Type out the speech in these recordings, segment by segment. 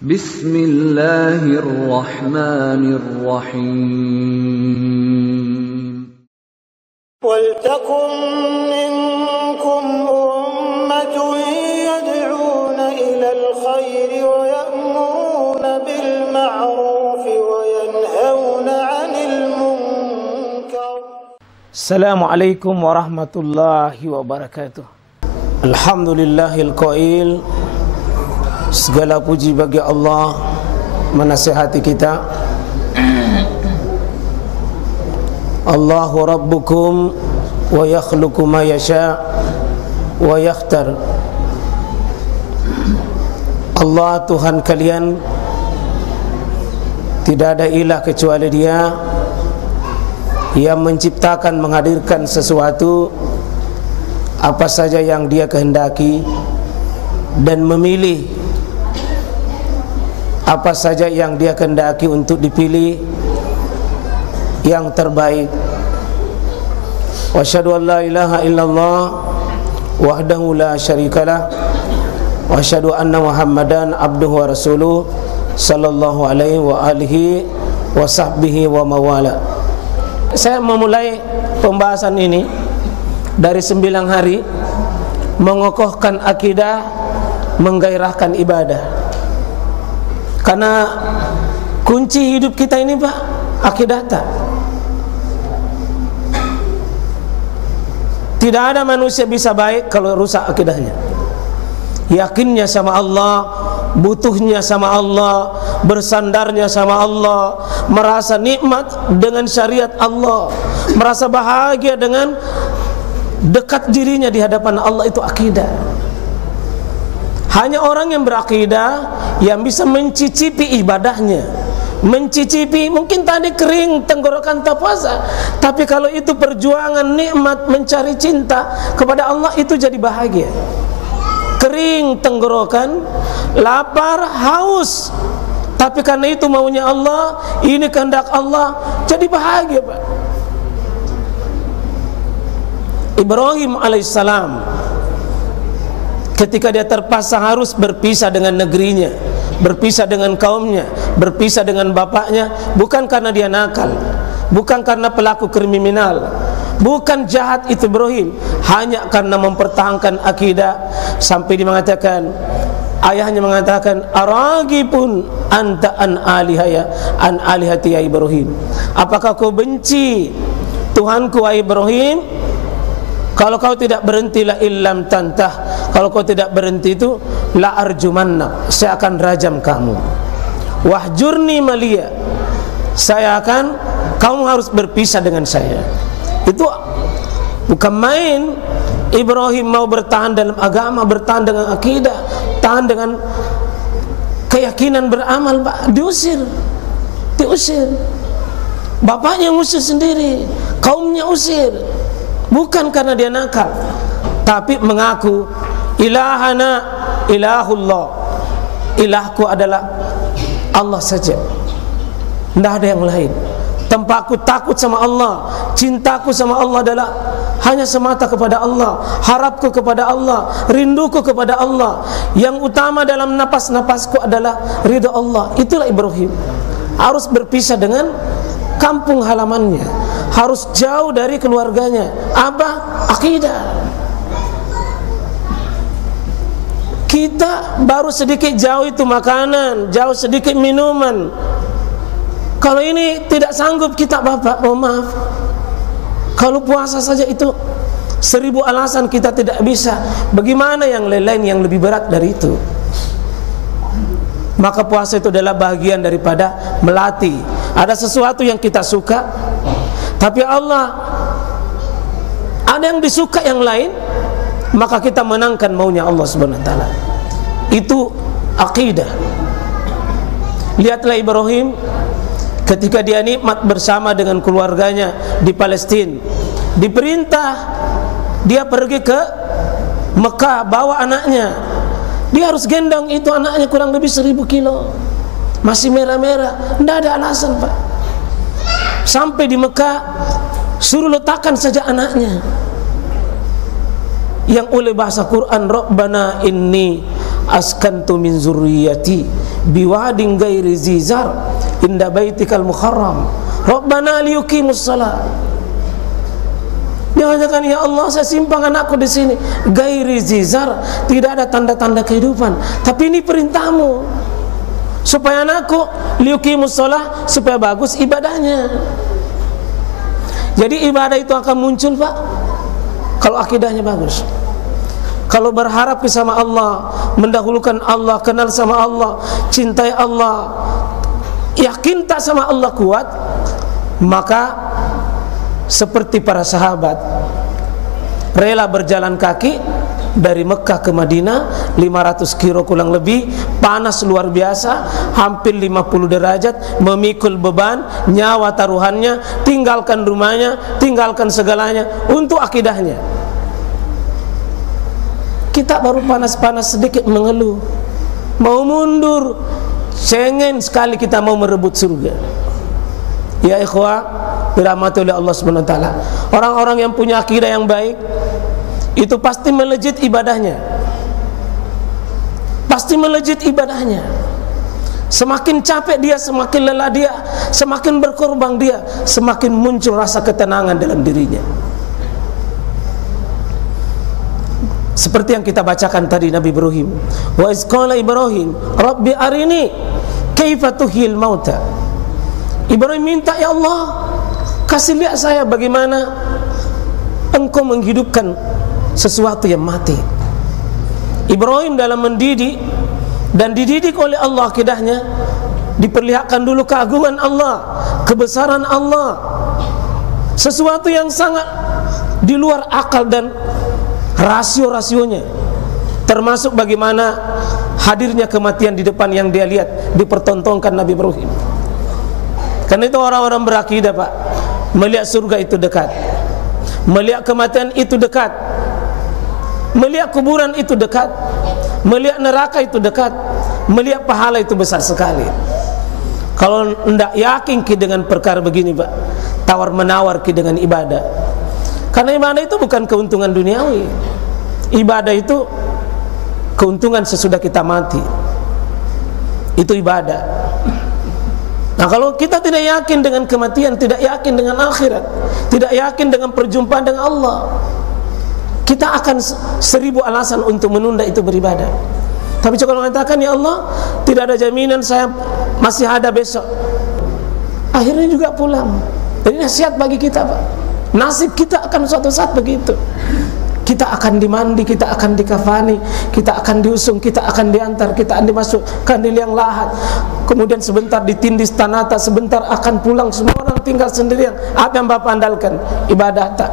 Bismillahirrahmanirrahim. Waltakum minkum ummatun yad'una ilal khairi wa ya'muruna bil ma'ruf wa yanhauna 'anil munkar. Assalamualaikum warahmatullahi wabarakatuh. Alhamdulillahil qail, segala puji bagi Allah menasihati kita. Allahu rabbukum wa yakhluqu ma yasha wa yakhtar. Allah Tuhan kalian, tidak ada ilah kecuali Dia yang menciptakan, menghadirkan sesuatu apa saja yang Dia kehendaki dan memilih apa saja yang Dia kehendaki untuk dipilih yang terbaik. Wa asyhadu an la ilaha illallah wahdahu la syarikalah wa asyhadu anna Muhammadan abduhu wa rasuluh sallallahu alaihi wa alihi wa sahbihi wa mawala. Saya memulai pembahasan ini dari 9 hari, mengokohkan akidah, menggairahkan ibadah. Karena kunci hidup kita ini, Pak, akidah. Tidak ada manusia bisa baik kalau rusak akidahnya. Yakinnya sama Allah, butuhnya sama Allah, bersandarnya sama Allah, merasa nikmat dengan syariat Allah, merasa bahagia dengan dekat dirinya di hadapan Allah, itu akidah. Hanya orang yang berakidah yang bisa mencicipi ibadahnya, mencicipi, mungkin tadi kering tenggorokan tak puasa, tapi kalau itu perjuangan nikmat mencari cinta kepada Allah, itu jadi bahagia. Kering tenggorokan, lapar, haus, tapi karena itu maunya Allah, ini kehendak Allah, jadi bahagia, Pak. Ibrahim alaihissalam ketika dia terpaksa harus berpisah dengan negerinya, berpisah dengan kaumnya, berpisah dengan bapaknya, bukan karena dia nakal, bukan karena pelaku kriminal, bukan jahat itu Ibrahim, hanya karena mempertahankan akidah. Sampai dia mengatakan, ayahnya mengatakan, aragibun anta an alihaya an alihati ya Ibrahim, apakah kau benci Tuhanku wahai Ibrahim? Kalau kau tidak berhenti, la illam tantah, kalau kau tidak berhenti itu, la arjumannak, saya akan rajam kamu. Wahjurni maliya, kamu harus berpisah dengan saya. Itu bukan main. Ibrahim mau bertahan dalam agama, bertahan dengan akidah, tahan dengan keyakinan beramal, Pak, diusir. Bapaknya ngusir sendiri, kaumnya usir. Bukan karena dia nakal, tapi mengaku ilahana ilahullah, ilahku adalah Allah saja, tidak ada yang lain. Tempatku takut sama Allah, cintaku sama Allah adalah hanya semata kepada Allah, harapku kepada Allah, rinduku kepada Allah. Yang utama dalam napas-napasku adalah ridha Allah. Itulah Ibrahim. Harus berpisah dengan kampung halamannya, harus jauh dari keluarganya. Apa? Akidah. Kita baru sedikit jauh itu makanan, jauh sedikit minuman. Kalau ini tidak sanggup kita, Bapak, mohon maaf, kalau puasa saja itu 1000 alasan kita tidak bisa. Bagaimana yang lain-lain yang lebih berat dari itu? Maka puasa itu adalah bagian daripada melatih. Ada sesuatu yang kita suka, tapi Allah ada yang disuka yang lain, maka kita menangkan maunya Allah Subhanahu wa taala. Itu akidah. Lihatlah Ibrahim ketika dia nikmat bersama dengan keluarganya di Palestina, diperintah dia pergi ke Mekah bawa anaknya. Dia harus gendong itu anaknya kurang lebih 1000 kilo, masih merah-merah, tidak ada alasan, Pak. Sampai di Mekah, suruh letakkan saja anaknya. Yang oleh bahasa Quran, Rabbana inni askantu min zurriyati biwadin ghairi zizar inda baitikal muharram rabbana liyuqimus shalah. Dia katakan, ya Allah, saya simpang anakku di sini ghairi zizar, tidak ada tanda-tanda kehidupan, tapi ini perintahmu supaya anakku liyuqimus shalah, supaya bagus ibadahnya. Jadi ibadah itu akan muncul, Pak, kalau akidahnya bagus. Kalau berharap sama Allah, mendahulukan Allah, kenal sama Allah, cintai Allah, yakin tak sama Allah kuat, maka seperti para sahabat rela berjalan kaki dari Mekah ke Madinah 500 kilo kurang lebih, panas luar biasa, hampir 50 derajat, memikul beban, nyawa taruhannya, tinggalkan rumahnya, tinggalkan segalanya untuk akidahnya. Kita baru panas-panas sedikit mengeluh, mau mundur, cengeng sekali kita mau merebut surga. Ya ikhwah, dirahmati oleh Allah Subhanahu wa taala. Orang-orang yang punya akidah yang baik itu pasti melejit ibadahnya. Pasti melejit ibadahnya. Semakin capek dia, semakin lelah dia, semakin berkorban dia, semakin muncul rasa ketenangan dalam dirinya. Seperti yang kita bacakan tadi Nabi Ibrahim. Wa iz qala Ibrahim, Rabbi arini kaifa tuhyil mauta. Ibrahim minta, ya Allah, kasih lihat saya bagaimana engkau menghidupkan sesuatu yang mati. Ibrahim dalam mendidik dan dididik oleh Allah akidahnya, diperlihatkan dulu keagungan Allah, kebesaran Allah, sesuatu yang sangat di luar akal dan rasio-rasionya, termasuk bagaimana hadirnya kematian di depan yang dia lihat dipertontonkan Nabi Ibrahim. Karena itu orang-orang berakidah, Pak, melihat surga itu dekat, melihat kematian itu dekat, melihat kuburan itu dekat, melihat neraka itu dekat, melihat pahala itu besar sekali. Kalau tidak yakin ki dengan perkara begini, Pak, tawar-menawar ki dengan ibadah. Karena ibadah itu bukan keuntungan duniawi. Ibadah itu keuntungan sesudah kita mati. Itu ibadah. Nah, kalau kita tidak yakin dengan kematian, tidak yakin dengan akhirat, tidak yakin dengan perjumpaan dengan Allah, kita akan 1000 alasan untuk menunda itu beribadah. Tapi kalau mengatakan, ya Allah, tidak ada jaminan saya masih ada besok, akhirnya juga pulang. Jadi nasihat bagi kita, Pak, nasib kita akan suatu saat begitu. Kita akan dimandi, kita akan dikafani, kita akan diusung, kita akan diantar, kita akan dimasukkan di liang lahat. Kemudian sebentar ditindis tanata, sebentar akan pulang, semua orang tinggal sendirian. Apa yang Bapak andalkan? Ibadah tak?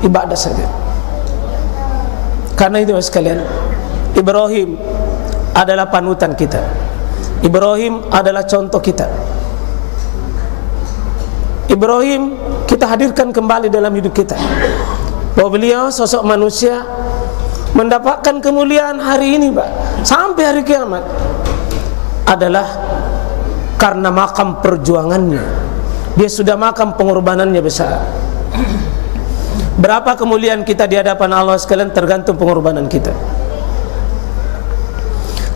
Ibadah saja. Karena itu sekalian, Ibrahim adalah panutan kita. Ibrahim adalah contoh kita. Ibrahim kita hadirkan kembali dalam hidup kita, bahwa beliau sosok manusia mendapatkan kemuliaan hari ini, Pak, sampai hari kiamat, adalah karena makam perjuangannya. Dia sudah makam pengorbanannya besar. Berapa kemuliaan kita di hadapan Allah sekalian tergantung pengorbanan kita.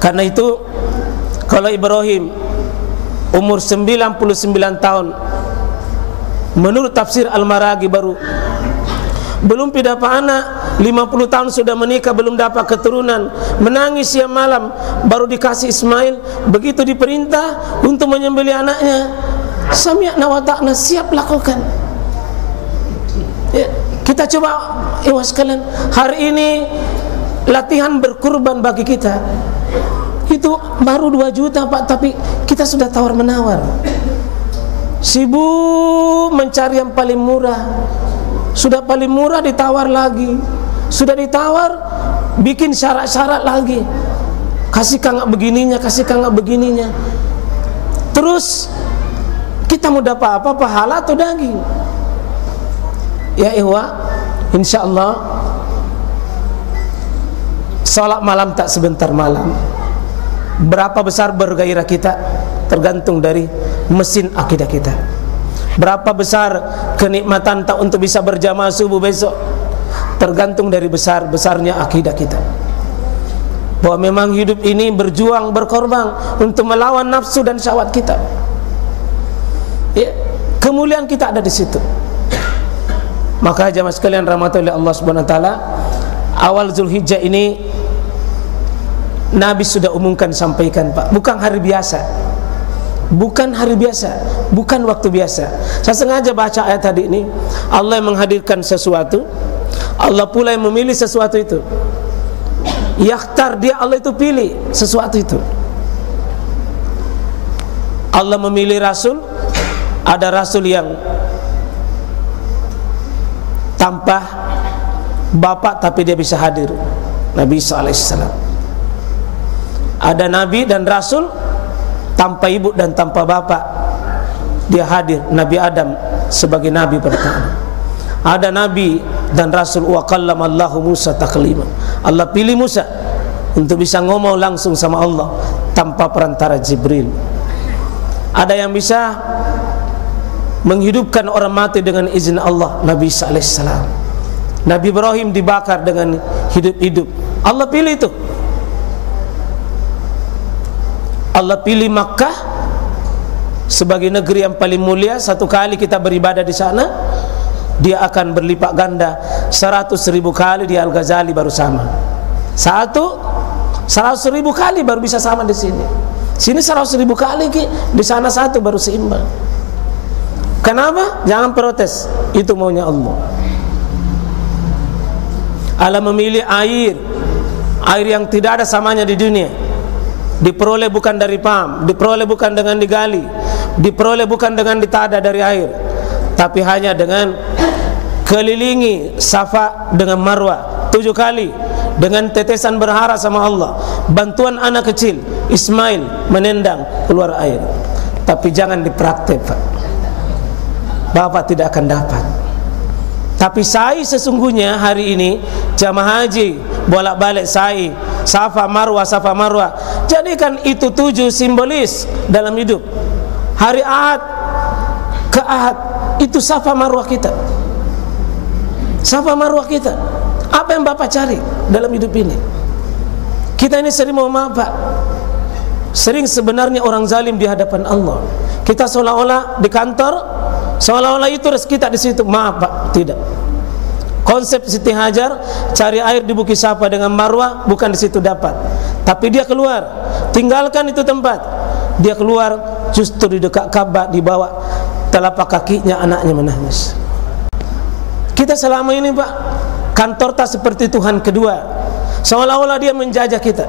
Karena itu, kalau Ibrahim umur 99 tahun, menurut tafsir Al-Maraghi baru belum dapat anak, 50 tahun sudah menikah, belum dapat keturunan, menangis siang malam, baru dikasih Ismail, begitu diperintah untuk menyembelih anaknya, sami'na wa ta'na, siap lakukan. Ya, kita coba, sekalian, hari ini latihan berkurban bagi kita itu baru 2 juta, Pak, tapi kita sudah tawar-menawar, sibuk mencari yang paling murah. Sudah paling murah ditawar lagi, sudah ditawar bikin syarat-syarat lagi, kasih kangak begininya, kasih kangak begininya. Terus kita mau dapat apa, pahala atau daging? Ya ikhwah, insyaallah salat malam tak sebentar malam. Berapa besar bergairah kita tergantung dari mesin akidah kita. Berapa besar kenikmatan tak untuk bisa berjamaah subuh besok tergantung dari besar-besarnya akidah kita. bahwa memang hidup ini berjuang, berkorban untuk melawan nafsu dan syahwat kita. Ya, kemuliaan kita ada di situ. Maka jamaah sekalian rahmati oleh Allah Subhanahu wa taala, awal Zulhijjah ini Nabi sudah umumkan, sampaikan, Pak, bukan hari biasa. Bukan hari biasa, bukan waktu biasa. Saya sengaja baca ayat tadi ini. Allah yang menghadirkan sesuatu, Allah pula yang memilih sesuatu itu. Yakhtar, dia Allah itu pilih sesuatu itu. Allah memilih rasul. Ada rasul yang tanpa bapak tapi dia bisa hadir, Nabi Isa alaihissalam. Ada nabi dan rasul tanpa ibu dan tanpa bapak, dia hadir, Nabi Adam sebagai nabi pertama. Ada nabi dan rasul, wa kallamallahu Musa taklima. Allah pilih Musa untuk bisa ngomong langsung sama Allah tanpa perantara Jibril. Ada yang bisa menghidupkan orang mati dengan izin Allah, Nabi Isa alaihissalam. Nabi Ibrahim dibakar dengan hidup-hidup, Allah pilih itu. Allah pilih Makkah sebagai negeri yang paling mulia. Satu kali kita beribadah di sana, dia akan berlipat ganda 100.000 kali. Di Al-Ghazali baru sama 100.000 kali baru bisa sama di sini. Sini 100.000 kali, di sana 1 baru seimbang. Kenapa? Jangan protes, itu maunya Allah. Allah memilih air yang tidak ada samanya di dunia. Diperoleh bukan dari pam, diperoleh bukan dengan digali, diperoleh bukan dengan ditada dari air, tapi hanya dengan kelilingi Safa dengan Marwah 7 kali, dengan tetesan berharap sama Allah, bantuan anak kecil Ismail menendang keluar air. Tapi jangan dipraktek, Pak. Bapak tidak akan dapat. Tapi sa'i sesungguhnya hari ini jamaah haji bolak-balik sa'i Safa Marwah, Safa Marwah. Jadikan itu 7 simbolis dalam hidup. Hari Ahad ke Ahad itu Safa Marwah kita. Safa Marwah kita. Apa yang Bapak cari dalam hidup ini? Kita ini sering, mohon maaf, Pak, sering sebenarnya orang zalim di hadapan Allah. Kita seolah-olah di kantor, seolah-olah itu rezeki kita di situ. Maaf, Pak, tidak. Konsep Siti Hajar cari air di Bukit Safa dengan Marwah bukan di situ dapat, tapi dia keluar, tinggalkan itu tempat. Dia keluar justru di dekat Ka'bah, di bawah telapak kakinya anaknya menangis. Kita selama ini, Pak, kantor tak seperti Tuhan kedua, seolah-olah dia menjajah kita.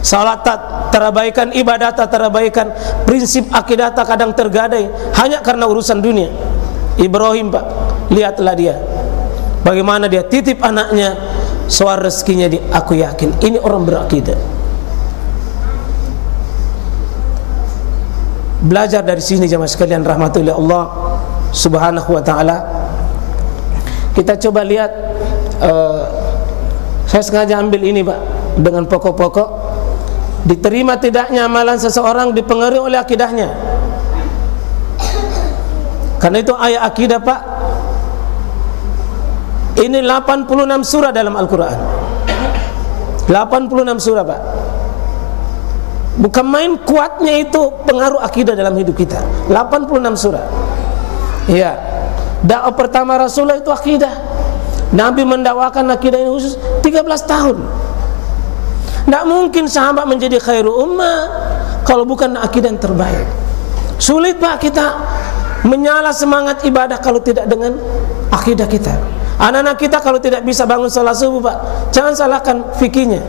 Salat tak terabaikan, ibadah tak terabaikan, prinsip akidah tak kadang tergadai hanya karena urusan dunia. Ibrahim, Pak, lihatlah dia, bagaimana dia titip anaknya, soal rezekinya aku yakin ini orang berakidah. Belajar dari sini jemaah sekalian rahmatullah Allah Subhanahu wa taala. Kita coba lihat, saya sengaja ambil ini, Pak, dengan pokok-pokok. Diterima tidaknya amalan seseorang dipengaruhi oleh akidahnya. Karena itu ayat akidah, Pak, ini 86 surah dalam Al-Quran. 86 surah, Pak. Bukan main kuatnya itu pengaruh akidah dalam hidup kita. 86 surah. Ya. Dakwah pertama Rasulullah itu akidah. Nabi mendakwakan akidah ini khusus 13 tahun. Tidak mungkin sahabat menjadi khairu ummah kalau bukan akidah yang terbaik. Sulit, Pak, kita menyala semangat ibadah kalau tidak dengan akidah kita. Anak-anak kita kalau tidak bisa bangun salat subuh, Pak, jangan salahkan fikihnya.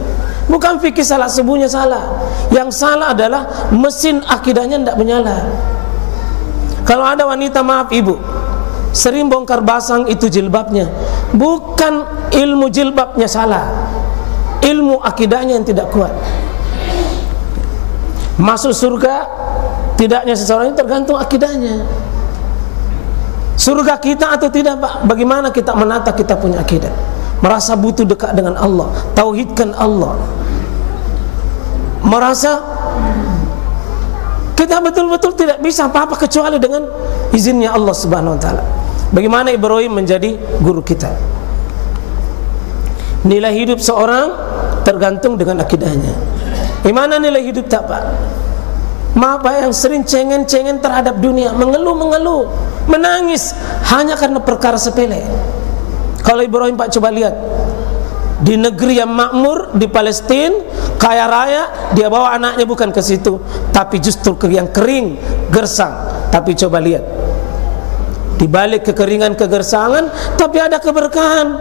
Bukan fikih salat subuhnya salah. Yang salah adalah mesin akidahnya tidak menyala. Kalau ada wanita, maaf ibu, sering bongkar pasang itu jilbabnya, bukan ilmu jilbabnya salah, ilmu akidahnya yang tidak kuat. Masuk surga tidaknya seseorang itu tergantung akidahnya. Surga kita atau tidak, Pak, bagaimana kita menata kita punya akidah. Merasa butuh dekat dengan Allah, tauhidkan Allah. Merasa kita betul-betul tidak bisa apa-apa kecuali dengan izinnya Allah Subhanahu wa taala. Bagaimana Ibrahim menjadi guru kita. Nilai hidup seorang tergantung dengan akidahnya. Gimana nilai hidup tak Pak? Maaf Pak, yang sering cengen-cengen terhadap dunia, mengeluh, menangis hanya karena perkara sepele. Kalau Ibrahim Pak coba lihat, di negeri yang makmur, di Palestina, kaya raya, dia bawa anaknya bukan ke situ, tapi justru ke yang kering, gersang. Tapi coba lihat, di balik kekeringan, kegersangan, tapi ada keberkahan.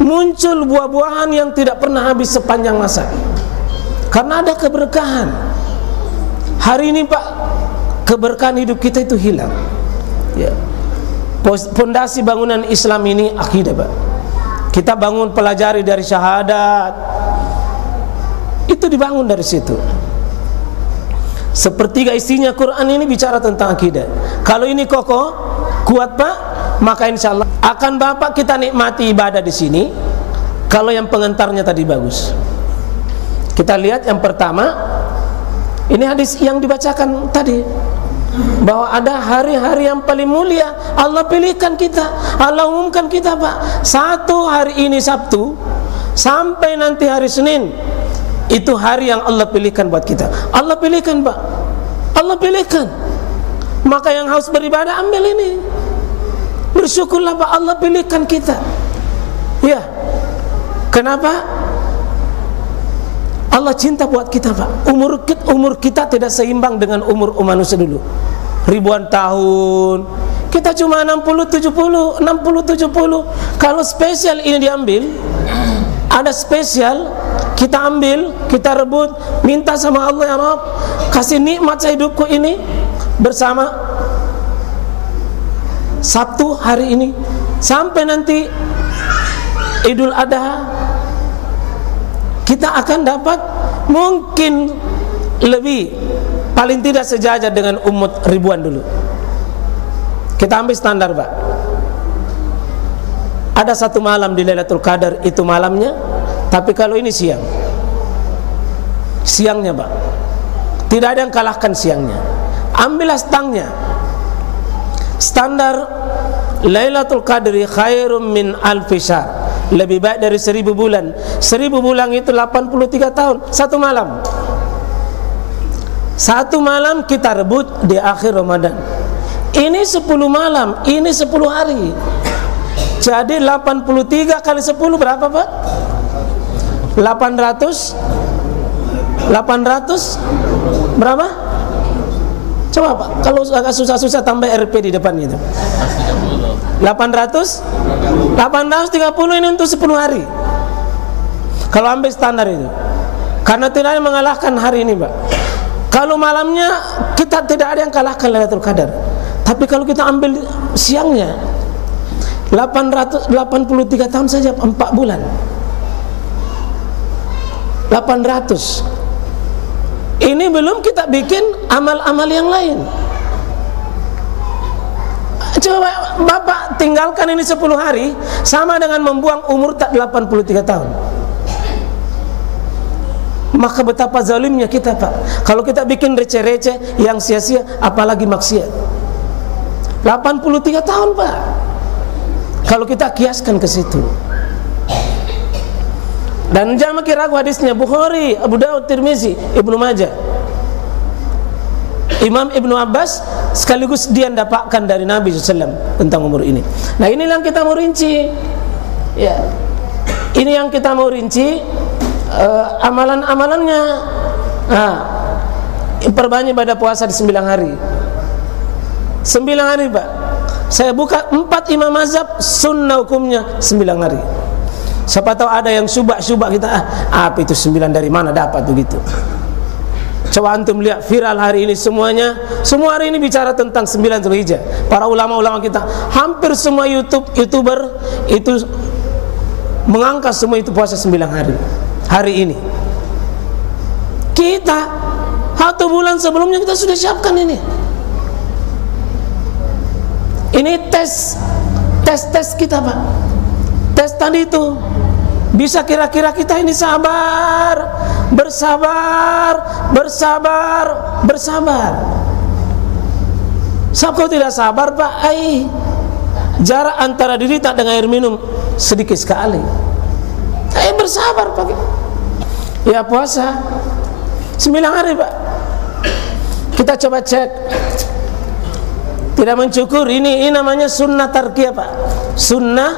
Muncul buah-buahan yang tidak pernah habis sepanjang masa, karena ada keberkahan. Hari ini Pak, keberkahan hidup kita itu hilang. Ya. Pondasi bangunan Islam ini akidah Pak. Kita bangun, pelajari dari syahadat, itu dibangun dari situ. Sepertiga isinya Quran ini bicara tentang akidah. Kalau ini kokoh, kuat Pak, maka insya Allah akan Bapak kita nikmati ibadah di sini. Kalau yang pengantarnya tadi bagus, kita lihat yang pertama, ini hadis yang dibacakan tadi, bahwa ada hari-hari yang paling mulia Allah pilihkan kita, Allah umumkan kita Pak. Satu hari ini Sabtu sampai nanti hari Senin, itu hari yang Allah pilihkan buat kita. Allah pilihkan Pak, Allah pilihkan. Maka yang harus beribadah ambil ini. Bersyukurlah Pak, Allah pilihkan kita. Ya, kenapa? Allah cinta buat kita Pak. Umur kita tidak seimbang dengan umur manusia dulu. Ribuan tahun. Kita cuma 60-70. Kalau spesial ini diambil, ada spesial, kita ambil, kita rebut, minta sama Allah, ya Rabb, kasih nikmat hidupku ini bersama Sabtu hari ini sampai nanti Idul Adha, kita akan dapat mungkin lebih, paling tidak sejajar dengan umat ribuan dulu. Kita ambil standar Pak. Ada satu malam di Lailatul Qadar, itu malamnya. Tapi kalau ini siang, siangnya Pak, tidak ada yang kalahkan siangnya. Ambillah stangnya. Standar Lailatul Qadri khairum min alfi syahr, lebih baik dari 1000 bulan. 1000 bulan itu 83 tahun. Satu malam. Satu malam kita rebut di akhir Ramadan. Ini 10 malam, ini 10 hari. Jadi 83 kali 10 berapa Pak? 800 berapa? Coba Pak, kalau agak susah-susah tambah RP di depan gitu. 830 ini untuk 10 hari. Kalau ambil standar itu, karena tidak ada yang mengalahkan hari ini Pak. Kalau malamnya kita tidak ada yang kalahkan Lailatul Qadar. Tapi kalau kita ambil siangnya, 883 tahun saja, 4 bulan 800. Ini belum kita bikin amal-amal yang lain. Coba Bapak tinggalkan ini 10 hari, sama dengan membuang umur tak 83 tahun. Maka betapa zalimnya kita Pak. Kalau kita bikin receh-receh yang sia-sia, apalagi maksiat. 83 tahun Pak. Kalau kita kiaskan ke situ. Dan jangan kira hadisnya Bukhari, Abu Dawud, Tirmizi, Ibnu Majah. Imam Ibnu Abbas sekaligus dia dapatkan dari Nabi SAW tentang umur ini. Nah ini yang kita mau rinci. Ya, ini yang kita mau rinci amalan-amalannya. Nah, perbanyak pada puasa di 9 hari. 9 hari Pak. Saya buka 4 imam mazhab, sunnah hukumnya 9 hari. Siapa tahu ada yang subak-subak kita, apa itu 9 dari mana dapat begitu. Coba antum lihat viral hari ini semuanya, semua hari ini bicara tentang 9 Zulhijjah. Para ulama-ulama kita, hampir semua YouTuber itu mengangkat semua itu puasa 9 hari. Hari ini. Kita 1 bulan sebelumnya kita sudah siapkan ini. Ini tes kita Pak. Tes tadi itu bisa kira-kira kita ini bersabar. Sebab kalau tidak sabar Pak, jarak antara diri tak dengan air minum sedikit sekali. Bersabar Pak. Ya puasa 9 hari Pak. Kita coba cek. Tidak mencukur, ini namanya sunnah tarkiyah Pak. Sunnah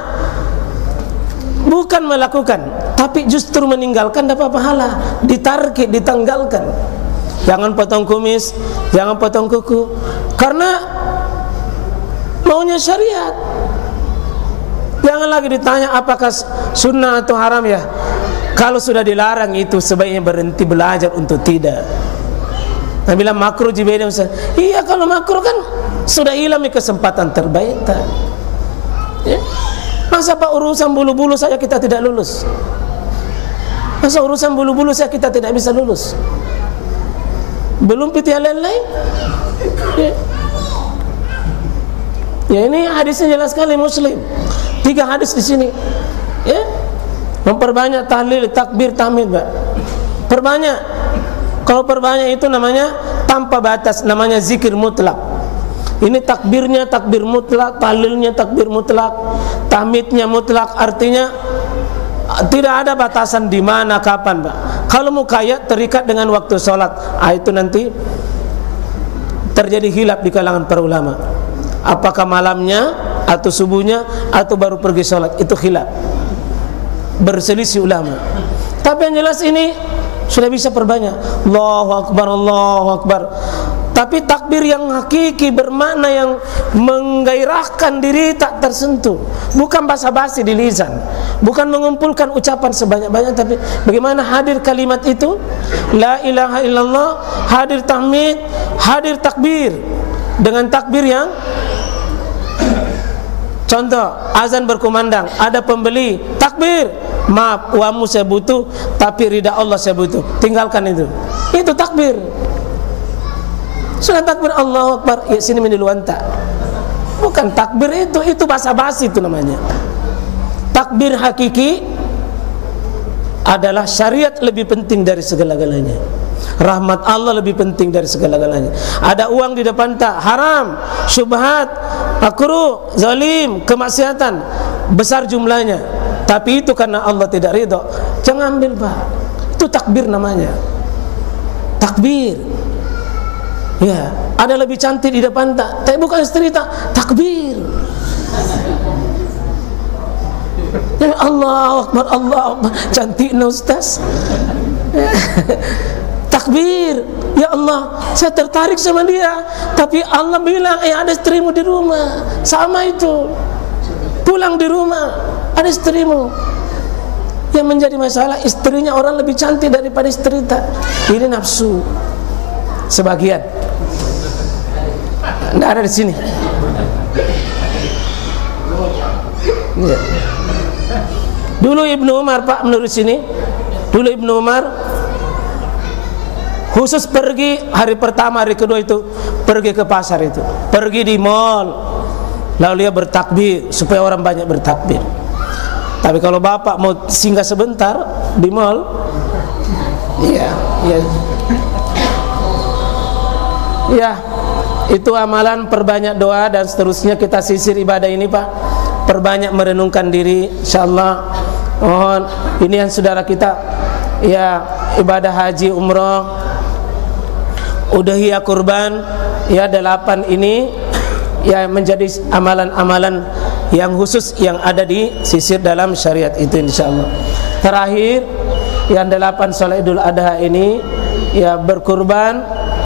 bukan melakukan, tapi justru meninggalkan dapat pahala. Ditarki, ditanggalkan. Jangan potong kumis, jangan potong kuku, karena maunya syariat. Jangan lagi ditanya apakah sunnah atau haram ya. Kalau sudah dilarang itu sebaiknya berhenti belajar untuk tidak. Nah bilang makruh jibeda Ustaz. Iya kalau makruh kan sudah hilang kesempatan terbaik. Ya. Masa Pak urusan bulu-bulu saja kita tidak lulus? Masa urusan bulu-bulu saja kita tidak bisa lulus? Belum piti lain-lain? Ya. Ya ini hadisnya jelas sekali Muslim. 3 hadis di sini. Ya. Memperbanyak tahlil, takbir, tahmid, Pak. Perbanyak. Kalau perbanyak itu namanya tanpa batas, namanya zikir mutlak. Ini takbirnya takbir mutlak, tahlilnya takbir mutlak, tahmidnya mutlak, artinya tidak ada batasan di mana kapan, Pak. Kalau mau kaya terikat dengan waktu sholat, itu nanti terjadi khilaf di kalangan para ulama. Apakah malamnya atau subuhnya atau baru pergi sholat, itu khilaf, berselisih ulama. Tapi yang jelas ini sudah bisa perbanyak. Allahu Akbar, Allahu Akbar. Tapi takbir yang hakiki, bermakna, yang menggairahkan diri, tak tersentuh. Bukan basa-basi di lisan, bukan mengumpulkan ucapan sebanyak-banyak, tapi bagaimana hadir kalimat itu, la ilaha illallah, hadir tahmid, hadir takbir. Dengan takbir yang, contoh azan berkumandang, ada pembeli, takbir, maaf uangmu saya butuh, tapi ridha Allah saya butuh, tinggalkan itu takbir. Sudah takbir Allahu Akbar, ya sini mendiluanta. Bukan takbir itu basa-basi itu namanya. Takbir hakiki adalah syariat lebih penting dari segala-galanya. Rahmat Allah lebih penting dari segala-galanya. Ada uang di depan tak, haram, syubhat, makruh, zalim, kemaksiatan, besar jumlahnya, tapi itu karena Allah tidak ridho, jangan ambil Pak. Itu takbir namanya. Takbir. Ya, ada lebih cantik di depan tak, tapi bukan istri tak, takbir. Ya Allah Akbar, Allah Akbar, cantiknya Ustaz. Takbir, ya Allah, saya tertarik sama dia, tapi Allah bilang, ada istrimu di rumah. Sama itu, pulang di rumah, ada istrimu. Yang menjadi masalah, istrinya orang lebih cantik daripada istri tak. Ini nafsu. Sebagian, tidak ada di sini. Ya. Dulu Ibnu Umar Pak, menurut sini, dulu Ibnu Umar khusus pergi hari pertama, hari kedua itu pergi ke pasar itu, pergi di mall, lalu dia bertakbir supaya orang banyak bertakbir. Tapi kalau bapak mau singgah sebentar di mall, ya itu amalan, perbanyak doa dan seterusnya. Kita sisir ibadah ini Pak, perbanyak merenungkan diri, insyaallah. Mohon ini yang saudara kita, ya ibadah haji, umroh, udhiyah, kurban, ya 8 ini ya menjadi amalan-amalan yang khusus yang ada di sisir dalam syariat itu insyaallah. Terakhir yang 8 salat Idul Adha ini, ya berkurban